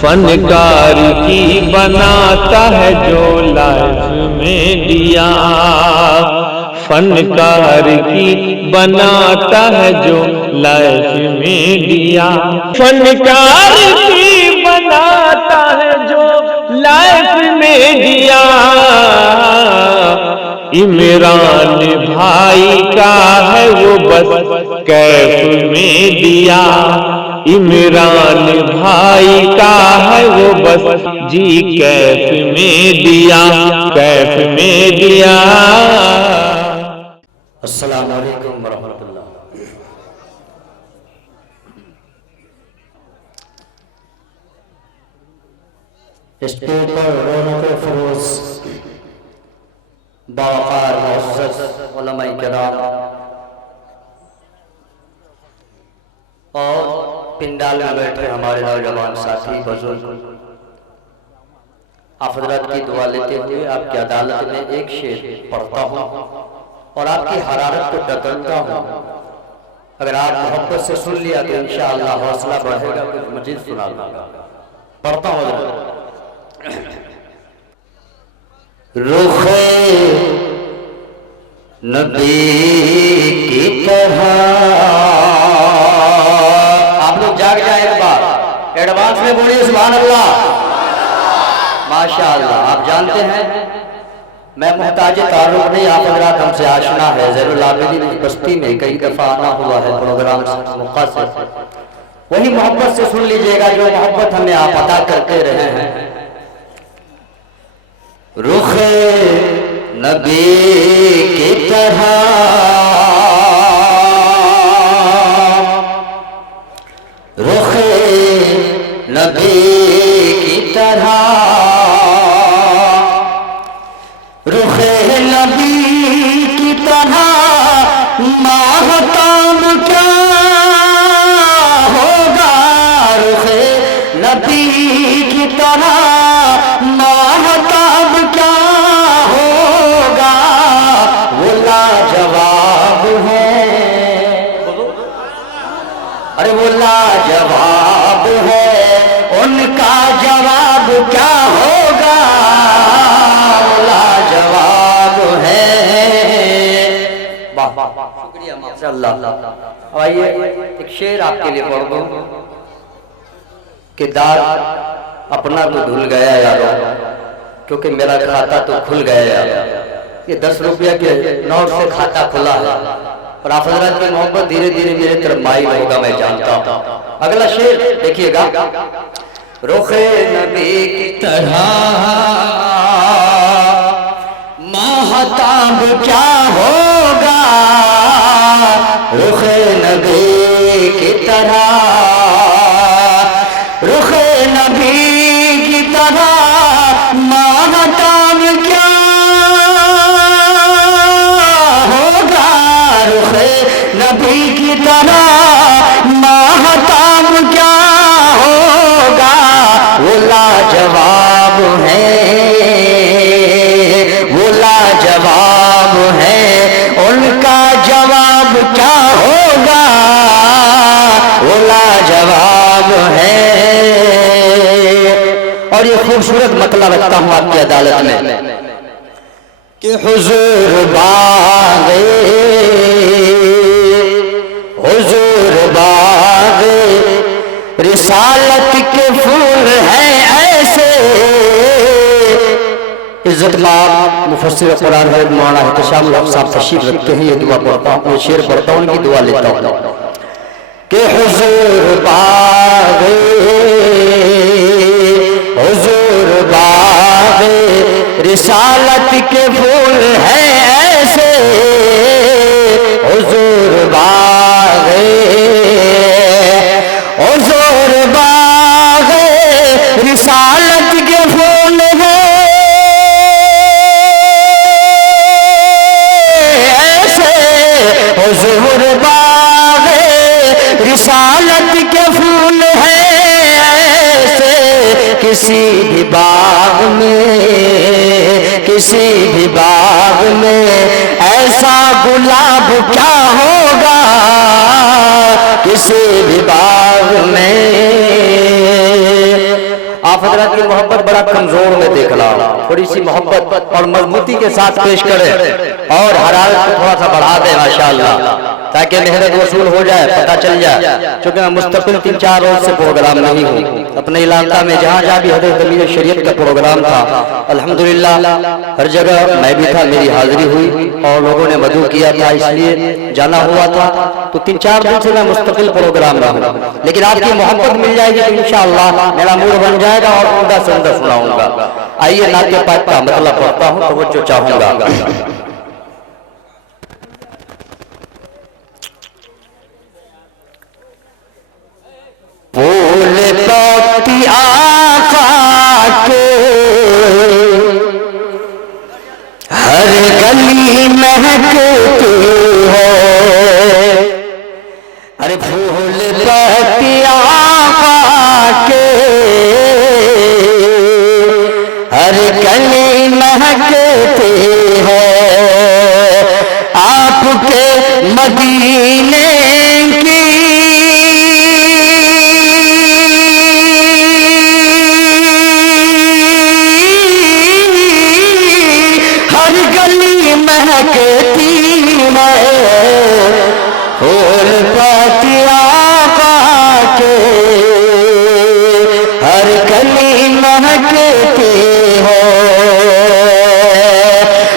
فنکار کی بناتا ہے جو لائف میں دیا، فنکار کی بناتا ہے جو لائف میں دیا، فنکار کی بناتا ہے جو لائف میں دیا، عمران بھائی کا ہے وہ بس کیف میں دیا، عمران بھائی کا ہے وہ بس جی کیف میں دیا، کیف میں دیا۔ السلام علیکم ورحمۃ اللہ۔ اسٹیج پر رونق فروز باوقار معزز علماء کرام اور پنڈال میں بیٹھے ہمارے نوجوان ساتھی بزرگ، آپ حضرات کی دعا لیتے ہوئے آپ کی عدالت میں ایک شعر پڑھتا ہوں اور آپ کی حرارت کو ٹکرتا ہوں۔ اگر آپ محبت سے سن لیا تو انشاءاللہ حوصلہ بڑھے گا، کچھ مزید سنا گا۔ پڑھتا ہوں۔ رخ نبی کی طرح، آپ لوگ جاگ جائیں ایک بار، ایڈوانس میں بولیے سبحان اللہ، ماشاءاللہ۔ آپ جانتے ہیں میں محتاج تعارف نہیں، آپ حضرات ہم سے آشنا ہے، زین العابدین کی بستی میں کئی دفعہ آنا ہوا ہے پروگرام موقع سے، وہی محبت سے سن لیجئے گا جو محبت ہمیں آپ عطا کرتے رہے ہیں۔ رخ نبی کی طرح، رخ نبی کی طرح، رخ نبی کی طرح ماہتاب کیا ہوگا، رخ نبی کی طرح ماہتاب کیا ہوگا، وہ لاجواب ہے، ارے وہ لاجواب ہے، ان کا جواب کیا ہوگا، وہ لاجواب ہے۔ شکریہ ماشاءاللہ۔ آئیے ایک شعر آپ کے لیے پڑھ دوں کہ دار اپنا تو دھل گیا یارو، کیونکہ میرا کھاتا تو کھل گیا یارو۔ یہ 10 روپیہ کے نوٹ سے کھاتا کھلا ہے اور آپ حضرات کی محبت دھیرے دھیرے میرے طرف مائل ہوگا، میں جانتا ہوں۔ اگلا شعر دیکھیے گا۔ رخ نبی کی طرح ماہتاب کیا ہوگا، رخ نبی کی طرح، رخ نبی کی طرح ماہتاب کیا ہوگا، رخ نبی کی طرح ماہتاب کیا ہوگا، وہ لاجواب ہے، وہ لاجواب ہے، ان کا جواب کیا ہوگا، وہ لاجواب ہے۔ اور یہ خوبصورت مطلب رکھتا ہوں آپ کی عدالت میں کہ حضور باغ، حضور باغ رسالت کے پھول ہیں ایسے، عزت مآب مفسر قرآن حضرت مولانا احتشام الحق صاحب تشریف رکھتے ہیں، یہ دعا پڑھتا ہوں، یہ شعر پڑھتا ہوں، ان کی دعا لیتا ہوں کہ حضور باغ، حضور باغ رسالت کے پھول ہیں ایسے، حضور باغ، حضور باغ رسالت کے پھول ہیں ایسے، حضور باغ رسالت کے پھول ہیں ایسے، کسی بھی باغ میں، کسی بھی باغ میں ایسا گلاب کیا ہوگا، کسی بھی باغ میں آپ حضرات کی محبت بڑا کمزور میں دیکھ رہا ہوں، تھوڑی سی محبت اور مضبوطی کے ساتھ پیش کریں اور حرارت کو تھوڑا سا بڑھا دیں ماشاءاللہ، تاکہ محنت وصول ہو جائے، پتہ چل جائے، چونکہ میں مستقل 3-4 روز سے پروگرام نہیں ہوں، اپنے علاقہ میں جہاں جہاں بھی حضرت امیر شریعت کا پروگرام تھا الحمدللہ ہر جگہ میں بھی تھا، میری حاضری ہوئی اور لوگوں نے مدعو کیا تھا، اس لیے جانا ہوا تھا، تو 3-4 دن سے میں مستقل پروگرام رہا ہوں، لیکن آپ کی محبت مل جائے گی تو انشاءاللہ میرا موڈ بن جائے گا اور عمدہ سے عمدہ سناؤں گا۔ آئیے نعت پاک کا مطلب پڑھتا ہوں، توجہ چاہوں گا۔ پھول پتی آقا کے ہر گلی مہکتی ہے، ارے پھول پتی آقا کے ہر گلی مہکتی ہے، آپ کے مدینے کی ہر گلی مہکتی ہے، پھول پتی آقا کے ہر گلی مہکتی ہے،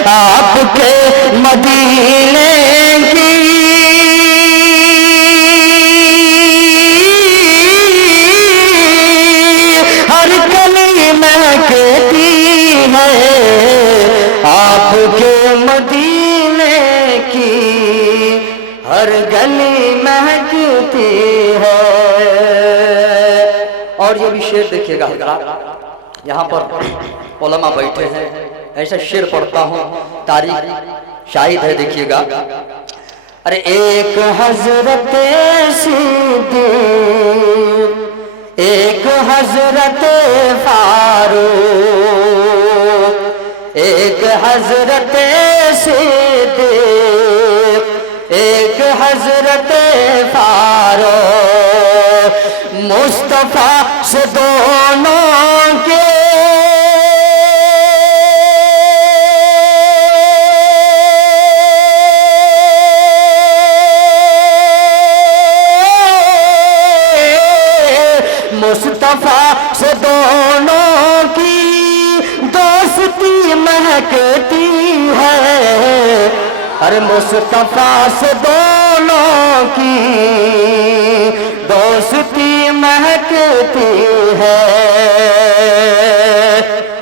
آپ کے مدینے کی ہر گلی مہکتی ہے، آپ کے مدینے کی ہر گلی مہکتی ہے۔ اور یہ بھی شعر دیکھیے گا حضرات، یہاں پر علماء بیٹھے ہیں، ایسا شعر پڑھتا ہوں، تاریخ شاہد ہے، دیکھیے گا۔ ارے ایک حضرت صدیق، ایک حضرت فاروق، ایک حضرت صدیق، ایک حضرت فاروق، مصطفیٰ سے دونوں کے مصطفیٰ سے دونوں کی دوستی مہکتی ہے، ارے مصطفیٰ سے دونوں کی دوستی مہکتی ہے۔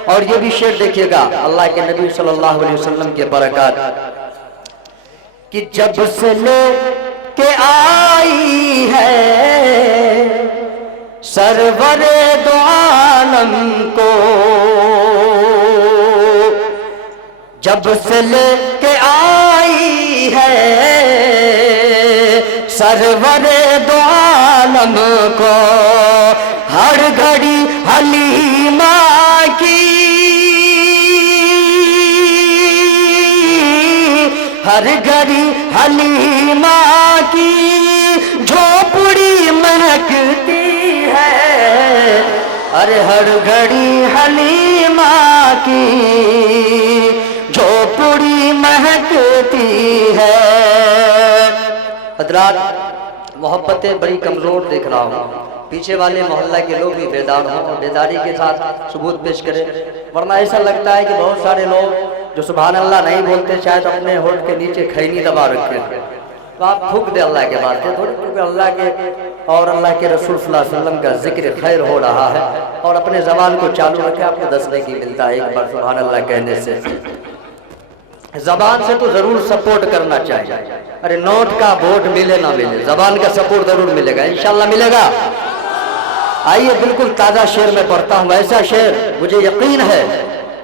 اور یہ بھی شعر دیکھیے گا اللہ کے نبی صلی اللہ علیہ وسلم کے برکات، کہ جب سے لے کے آئی ہے سرور دو عالم کو، جب سے لے کے آئی ہے سرور دو عالم کو، ہر گھڑی حلیمہ کی ہر گھڑی حلیمہ کی جھوپڑی مہکتی ہے، ارے ہر گھڑی حلیمہ کی جھوپڑی مہکتی ہے۔ حضرات محبتیں بڑی کمزور دیکھ رہا ہوں، پیچھے والے محلہ کے لوگ بھی بیدار ہوں اور بیداری کے ساتھ ثبوت پیش کریں، ورنہ ایسا لگتا ہے کہ بہت سارے لوگ جو سبحان اللہ نہیں بولتے شاید اپنے ہونٹ کے نیچے کھینی دبا رکھے، تو آپ پھونک دیں اللہ کے باتیں تھوڑی، کیونکہ اللہ کے اور اللہ کے رسول صلی اللہ علیہ وسلم کا ذکر خیر ہو رہا ہے، اور اپنے زبان کو چالو رکھے، آپ کو 10 نیکی ملتا ہے ایک بار سبحان اللہ کہنے سے۔ زبان سے تو ضرور سپورٹ کرنا چاہیے، ارے نوٹ کا ووٹ ملے نہ ملے، زبان کا سپورٹ ضرور ملے گا، انشاءاللہ ملے گا۔ آئیے بالکل تازہ شعر میں پڑھتا ہوں، ایسا شعر مجھے یقین ہے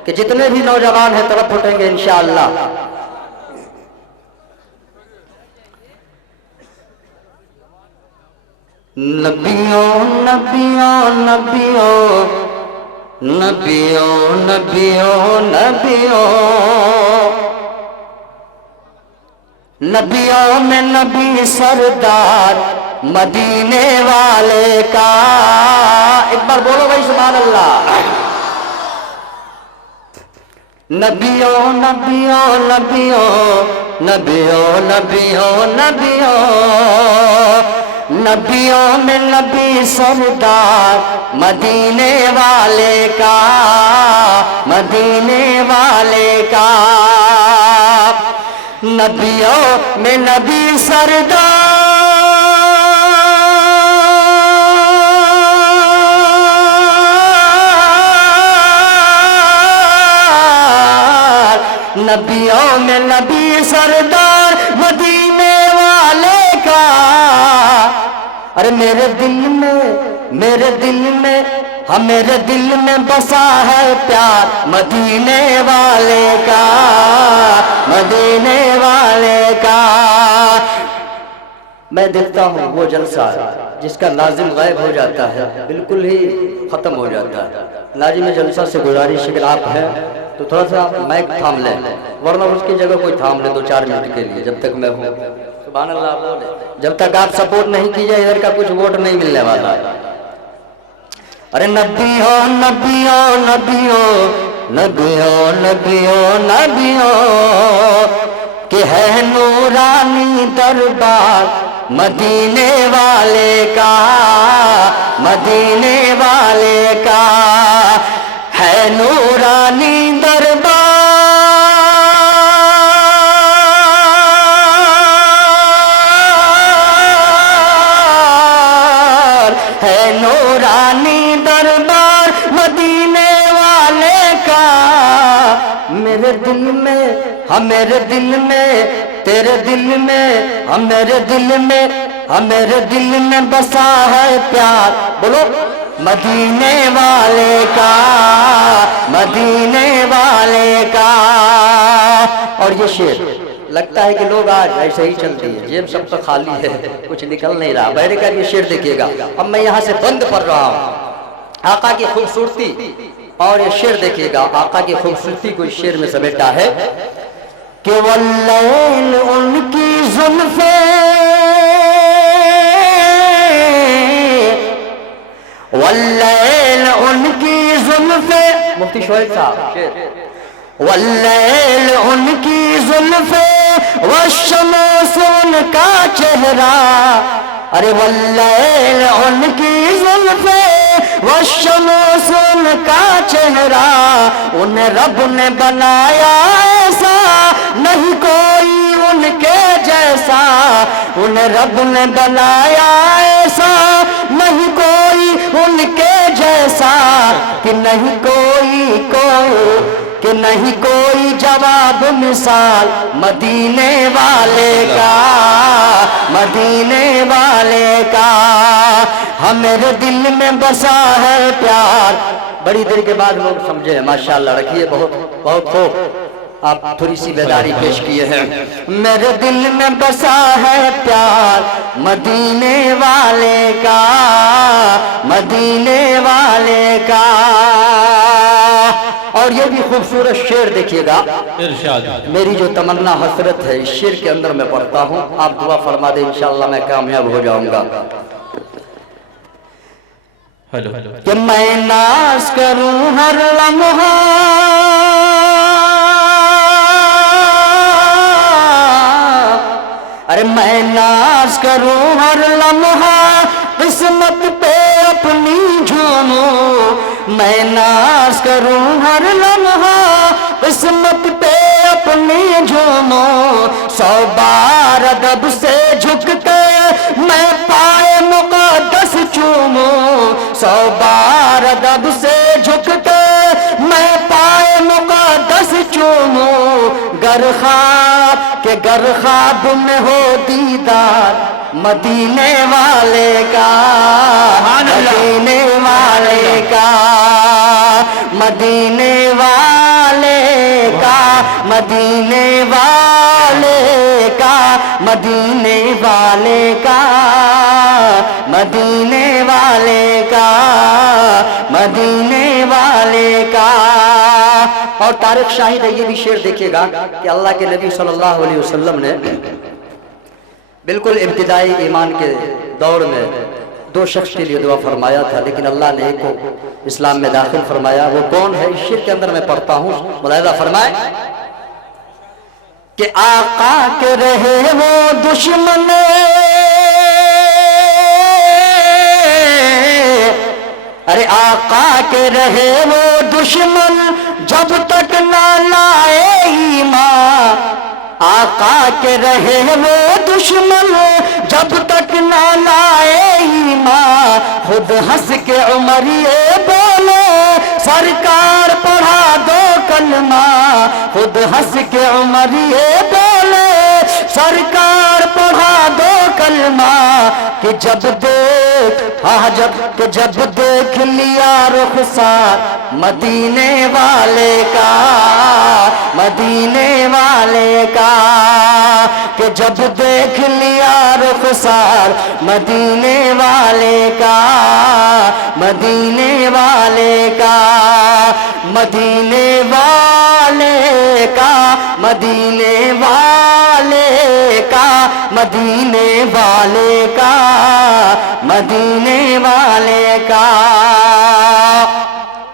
کہ جتنے بھی نوجوان ہیں طرف اٹھیں گے انشاءاللہ۔ نبیوں نبیوں نبیوں نبیوں نبیوں نبیوں نبیوں میں نبی سردار مدینے والے کا. ایک بار بولو بھائی سبحان اللہ. نبیوں نبیوں نبیوں نبیوں نبیوں نبیوں نبیوں میں نبی سردار مدینے والے کا مدینے والے کا. نبیوں میں نبی سردار نبیوں میں نبی سردار مدینے والے کا. ارے میرے دل میں ہاں میرے دل میں بسا ہے پیار مدینے والے کا مدینے والے کا. میں دیکھتا ہوں وہ جلسہ جس کا ناظم غائب ہو جاتا ہے بالکل ہی ختم ہو جاتا ہے. ناظم جلسہ سے گزارش اگر آپ ہیں تو تھوڑا سا مائک تھام لیں, ورنہ اس کی جگہ کوئی تھام لے 2-4 منٹ کے لیے جب تک میں ہوں. سبحان اللہ بولے. جب تک آپ سپورٹ نہیں کیجئے ادھر کا کچھ ووٹ نہیں ملنے والا. ارے نبیوں نبیوں نبیوں نبیوں نبیوں نبیوں کہ ہے نورانی دربار مدینے والے کا مدینے والے کا. ہے نورانی دربار ہے نورانی دربار مدینے والے کا. میرے دل میں ہاں میرے دل میں تیرے دل میں ہاں میرے دل میں ہاں میرے دل میں بسا ہے پیار. بولو مدینے والے کا مدینے والے کا. اور یہ شعر لگتا ہے کہ لوگ آج ایسے ہی چلتی ہے, جیب سب تو خالی ہے, کچھ نکل نہیں رہا. بیٹھ کر یہ شعر دیکھیے گا. اب میں یہاں سے بند پڑھ رہا ہوں. آقا کی خوبصورتی اور یہ شعر دیکھیے گا. آقا کی خوبصورتی کو اس شعر میں سمیٹا ہے کہ واللیل ان کی زلفیں واللیل ان کی زلفیں مفتی شعیب صاحب شعر. واللیل ان کی زلفیں والشمس ان کا چہرہ. ارے واللیل ان کی زلفیں والشمس ان کا چہرہ. انہیں رب نے بنایا ایسا نہیں کوئی ان کے جیسا. انہیں رب نے بنایا ایسا نہیں کوئی ان کے جیسا. کہ نہیں کوئی جواب مثال مدینے والے کا مدینے والے کا. ہم میرے دل میں بسا ہے پیار. بڑی دیر کے بعد لوگ سمجھے ماشاءاللہ. رکھیے بہت بہت خوب آپ تھوڑی سی بیداری پیش کیے ہیں. میرے دل میں بسا ہے پیار مدینے والے کا مدینے والے کا. اور یہ بھی خوبصورت شعر دیکھیے گا. میری جو تمنا حسرت ہے اس شعر کے اندر میں پڑھتا ہوں, آپ دعا فرما دیں انشاءاللہ میں کامیاب ہو جاؤں گا. کہ میں ناز کروں ہر لمحہ ارے میں ناز کروں ہر لمحہ قسمت پہ اپنی جھوموں. میں ناز کروں ہر لمحہ قسمت پہ اپنی جھوموں. 100 بار ادب سے جھک کے میں پائے مقدس چوموں. 100 بار ادب سے جھک کے میں پائے مقدس چوموں. گر خواب میں ہو دیدار مدینے والے کا مدینے والے کا مدینے والے کا مدینے والے کا مدینے والے کا مدینے والے کا مدینے والے کا. اور تاریخ شاہد ہے. یہ بھی شعر دیکھیے گا کہ اللہ کے نبی صلی اللہ علیہ وسلم نے بالکل ابتدائی ایمان کے دور میں 2 شخص کے لیے دعا فرمایا تھا، لیکن اللہ نے ایک کو اسلام میں داخل فرمایا. وہ کون ہے؟ اس شعر کے اندر میں پڑھتا ہوں، ملاحظہ فرمائے کہ آقا کے رہے وہ دشمن، ارے آقا کے رہے وہ دشمن جب تک نہ لائے ایمان. آقا کے رہے وہ دشمن جب تک نہ لائے ایمان. خود ہنس کے عمر یہ بولے سرکار پڑھا دو کلمہ. خود ہنس کے عمر یہ بولے سرکار پڑھا دو کلمہ. کہ جب دیکھ لیا رخسار مدینے والے کا، مدینے والے کا. کہ جب دیکھ لیا رخسار مدینے والے کا، مدینے والے کا، مدینے والے کا، مدینے والے کا، مدینے والے کا، مدینے والے کا.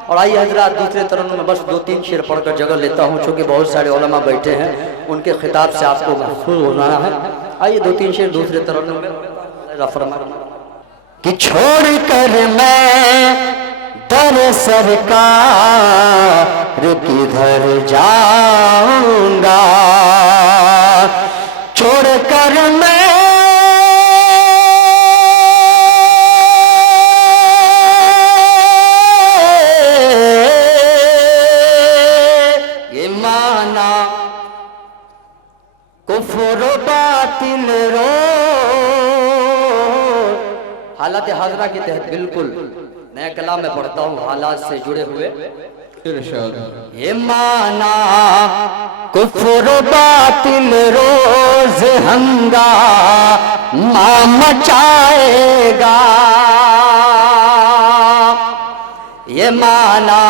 اور آئیے حضرات دوسرے ترنم میں بس 2-3 شعر پڑھ کر جگہ لیتا ہوں، چونکہ بہت سارے علماء بیٹھے ہیں، ان کے خطاب سے آپ کو محفوظ ہونا ہے. آئیے 2-3 شعر دوسرے ترنم میں فرمائیں. کہ چھوڑ کر میں در سرکار کدھر جاؤں گا، چھوڑ کر میں کفر و باطل رو. حالات حاضرہ کے تحت بالکل نیا کلام میں پڑھتا ہوں حالات سے جڑے ہوئے. یہ مانا کفر و باطل روز ہنگامہ مچائے گا. یہ مانا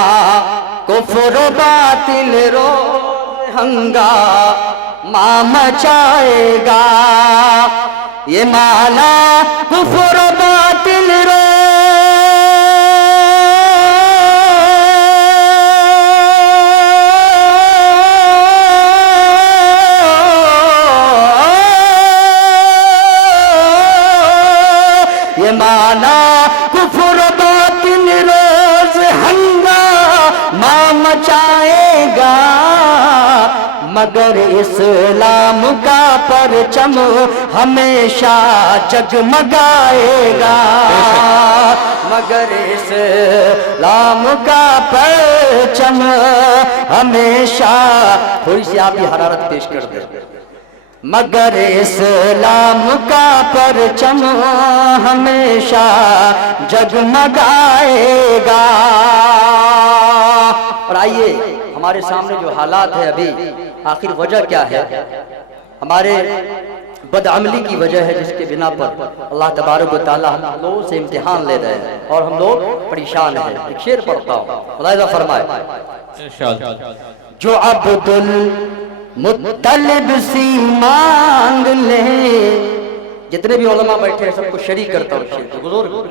کفر و باطل روز ہنگامہ مچائے گا. یہ مانا کفر و باطل یہ مانا کفر و باطل روز ہنگامہ مچائے گا. مگر اسلام کا پرچم ہمیشہ جگمگائے گا. مگر اسلام کا پرچم ہمیشہ، تھوڑی سی آپ یہ حرارت پیش کر دیں. مگر اسلام کا پرچم ہمیشہ جگمگائے گا. اور آئیے ہمارے سامنے جو حالات ہے ابھی، آخر وجہ کیا ہے؟ ہمارے بدعملی کی وجہ ہے، جس کے بنا پر اللہ تبارک و تعالی ہم لوگوں سے امتحان لے رہے ہیں اور ہم لوگ پریشان ہیں. ایک شعر پڑھتا ہوں، ملاحظہ فرمائے. جو عبد المطلب سی مانگ لے، جتنے بھی علماء بیٹھے ہیں سب کو شریک کرتا ہوں شعر.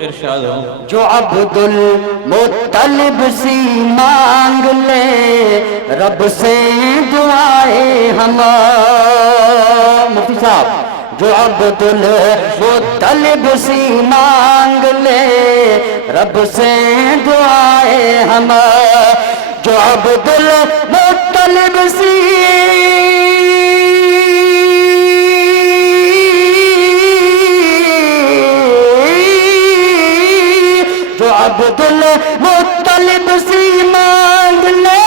ارشاد ہو. جو عبد المطلب سی مانگ لے رب سے دعائیں ہم. مفتی صاحب، جو عبد المطلب سی مانگ لے رب سے دعائیں ہم. جو عبد المطلب سی عبد المطلب سی مانگ لے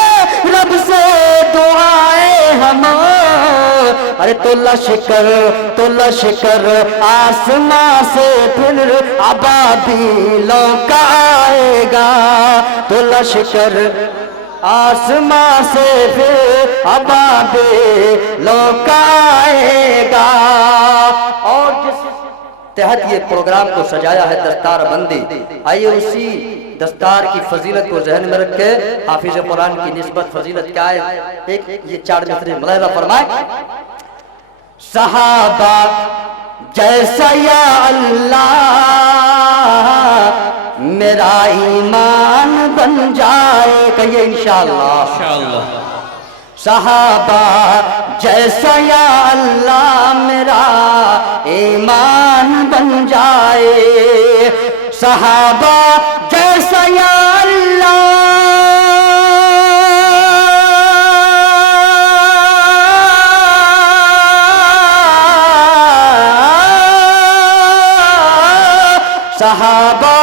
رب سے دعائیں ہم. ارے تو لشکر آسمان سے پھر ابابیلوں کا آئے گا. تو لشکر آسمان سے پھر ابابیلوں کا آئے گا. اور جس تحت یہ پروگرام کو سجایا ہے دستار بندی، آئیے اسی دستار کی فضیلت کو ذہن میں رکھے. حافظ قرآن کی نسبت فضیلت کیا ہے؟ ایک یہ 4 مصرے ملاحظہ فرمائے. صحابہ جیسا یا اللہ میرا ایمان بن جائے، کہیے انشاءاللہ۔ صحابہ جیسا یا اللہ میرا ایمان بن جائے، صحابہ جیسا یا اللہ صحابہ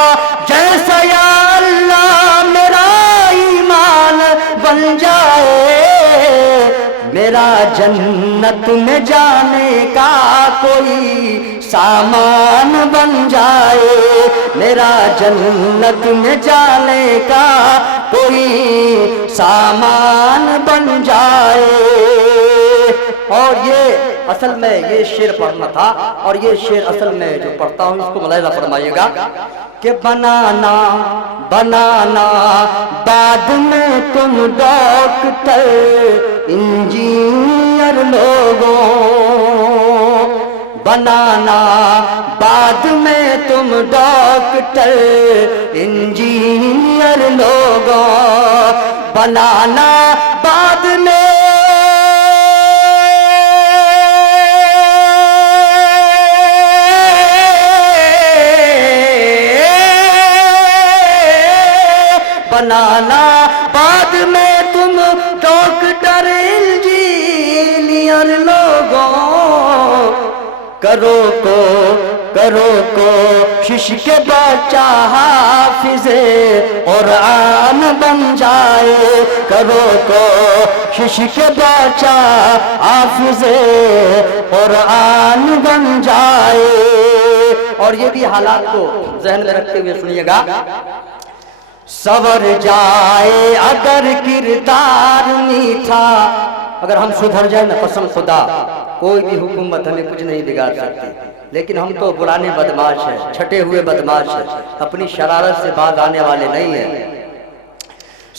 جیسا یا اللہ میرا ایمان بن جائے، میرا جنت میں جانے کا کوئی سامان بن جائے، میرا جنت میں جانے کا کوئی سامان بن جائے۔ اور یہ اصل میں یہ شعر پڑھنا تھا، اور یہ شعر اصل میں جو پڑھتا ہوں اس کو ملاحظہ فرمائیے گا کہ بنانا بعد میں تم ڈاکٹر انجینئر لوگوں، بنانا بعد میں تم ڈاکٹر انجینئر لوگوں، بنانا بعد میں بنانا بعد میں تم ڈاکٹر انجینئر لوگوں، کرو کوشش کے بچہ حافظ قرآن بن جائے، کرو کوشش کے بچہ حافظ قرآن بن جائے۔ اور یہ بھی حالات کو ذہن میں رکھتے ہوئے سنیے گا، سور جائے اگر کردار میٹھا، اگر ہم سدھر جائیں نا قسم خدا کوئی بھی حکومت ہمیں کچھ نہیں بگاڑ سکتی، لیکن ہم تو پرانے بدماش ہیں، چھٹے ہوئے بدماش ہیں، اپنی شرارت سے باز آنے والے نہیں ہیں۔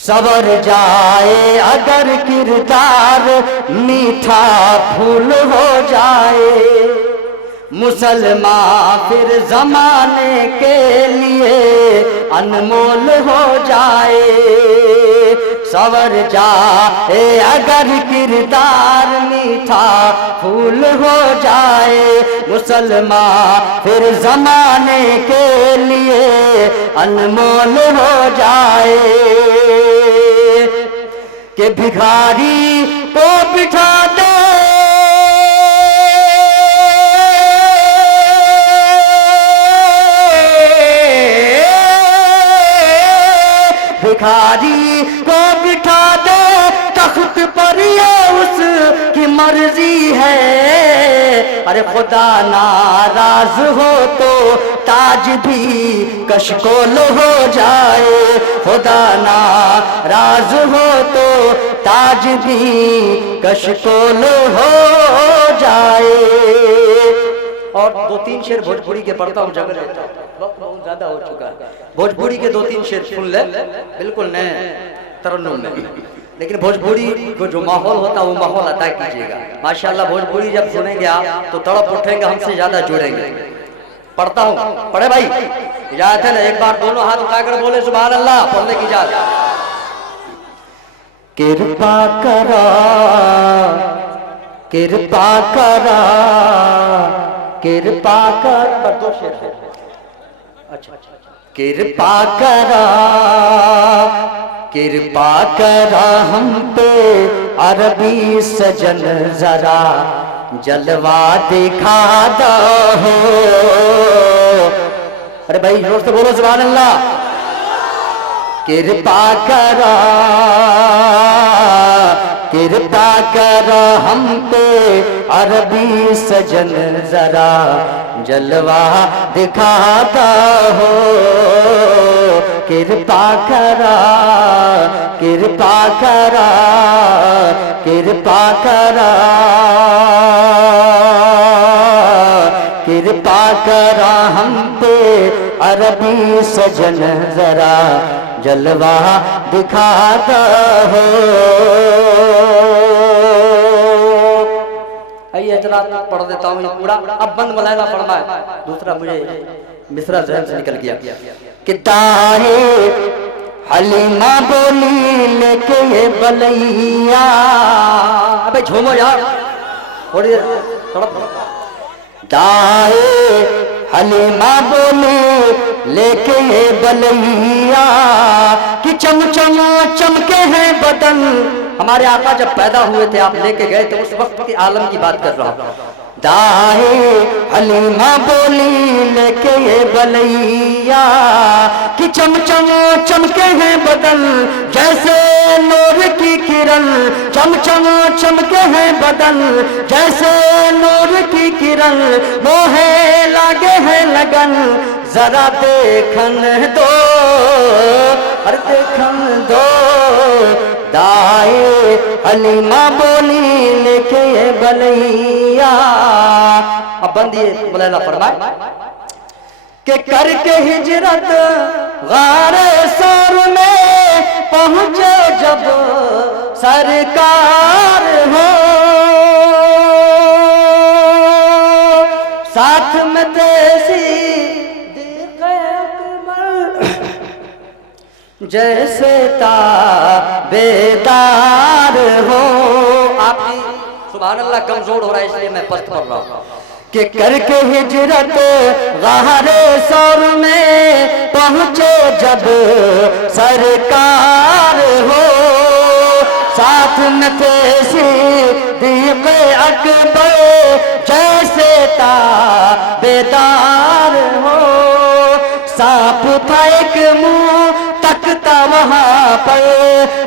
سور جائے اگر کردار میٹھا پھول ہو جائے، مسلمان پھر زمانے کے لیے انمول ہو جائے، سور جائے اگر کردار میٹھا پھول ہو جائے، مسلمان پھر زمانے کے لیے انمول ہو جائے، کہ بھکاری کو بٹھا دے بھکاری کو بٹھا دے تخت پر، یہ اس کی مرضی ہے، ارے خدا ناراض ہو تو تاج بھی کشکول ہو جائے، خدا ناراض ہو تو تاج بھی کشکول ہو جائے۔ اور دو تین شعر بھوجپوری کے پڑھتا ہوں، جگہ لیتا ہوں، وقت بہت زیادہ ہو چکا ہے۔ بھوجپوری کے دو تین شعر سن لے، بالکل نئے ترنم میں، لیکن بھوجپوری کو جو ماحول ہوتا ہے وہ ماحول عطا کیجیے گا۔ ماشاءاللہ بھوجپوری جب سنیں گے آپ تو تڑپ اٹھیں گے، ہم سے زیادہ جڑیں گے۔ پڑھتا ہوں، پڑھے بھائی، اجازت ہے نا؟ ایک بار دونوں ہاتھ اٹھا کر بولے سبحان اللہ، پڑھنے کی اجازت۔ کرپا کرا کرپا کرا کرپا کر، پر دو شعر ہے، اچھا کرپا کرا کرپا کرا ہم پہ عربی سجن ذرا جلوہ دکھا دو، ارے بھائی زور سے بولو سبحان اللہ۔ کرپا کرا کرپا کرا ہم پہ عربی سجن ذرا جلوہ دکھاتا ہو، کرپا کرا کرپا کرا کرپا کرا کرپا کرا ہم پہ عربی سجن ذرا جلوہ دکھاتا ہو۔ آئیے حضرات پڑھ دیتا ہوں یہ پورا، اب بند ملائنہ فرمائے، دوسرا مجھے مصرع ذہن سے نکل گیا کہ داہے حلیمہ بولی لے کے یہ بلیا، ابے جھومو یار تھوڑی دیر تھوڑا داہے حلیمہ بولی لے کے یہ بلیا کہ چم چم چمکے ہیں بدن. ہمارے آقا جب پیدا ہوئے تھے آپ لے کے گئے تھے اس وقت کے عالم کی بات کر رہا ہوں. داہے حلیمہ بولی لے کے یہ بلیا کہ چم چم چمکے ہیں بدن جیسے نور کی کرن، چم چم چمکے ہیں بدن جیسے نور کی کرن، موہے لاگے ہیں لگن ذرا دیکھن دو، ہر دیکھن دو. داہے حلیمہ بولی لے کے یہ بلیا. اب بندیے مولانا فرمائے کہ کر کے ہجرت غار سور میں پہنچے جب سرکار ہو، ساتھ میں دیسی دیکھ اکبر جیسے تابیدار ہو. آپ کی سبحان اللہ کمزور ہو رہا ہے اس لیے میں پست پڑھ رہا ہوں کہ کر کے ہجرت غار سور میں پہنچے جب سرکار ہو، ساتھ میں تھے صدیق اکبر جیسے تابیدار ہو. سانپ تھا ایک منہ تکتا وہاں پر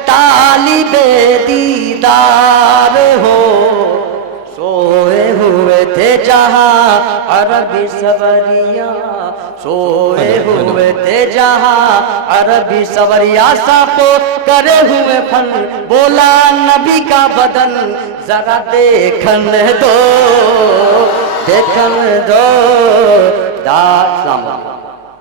طالب دیدار ہو، سوئے ہوئے تھے جہاں عربی سوریاں، سوئے ہوئے تھے جہاں عربی سوریاں، سانپو کرے ہوئے پھن بولا نبی کا بدن ذرا دیکھن دو، دیکھن دو. السلام علیکم.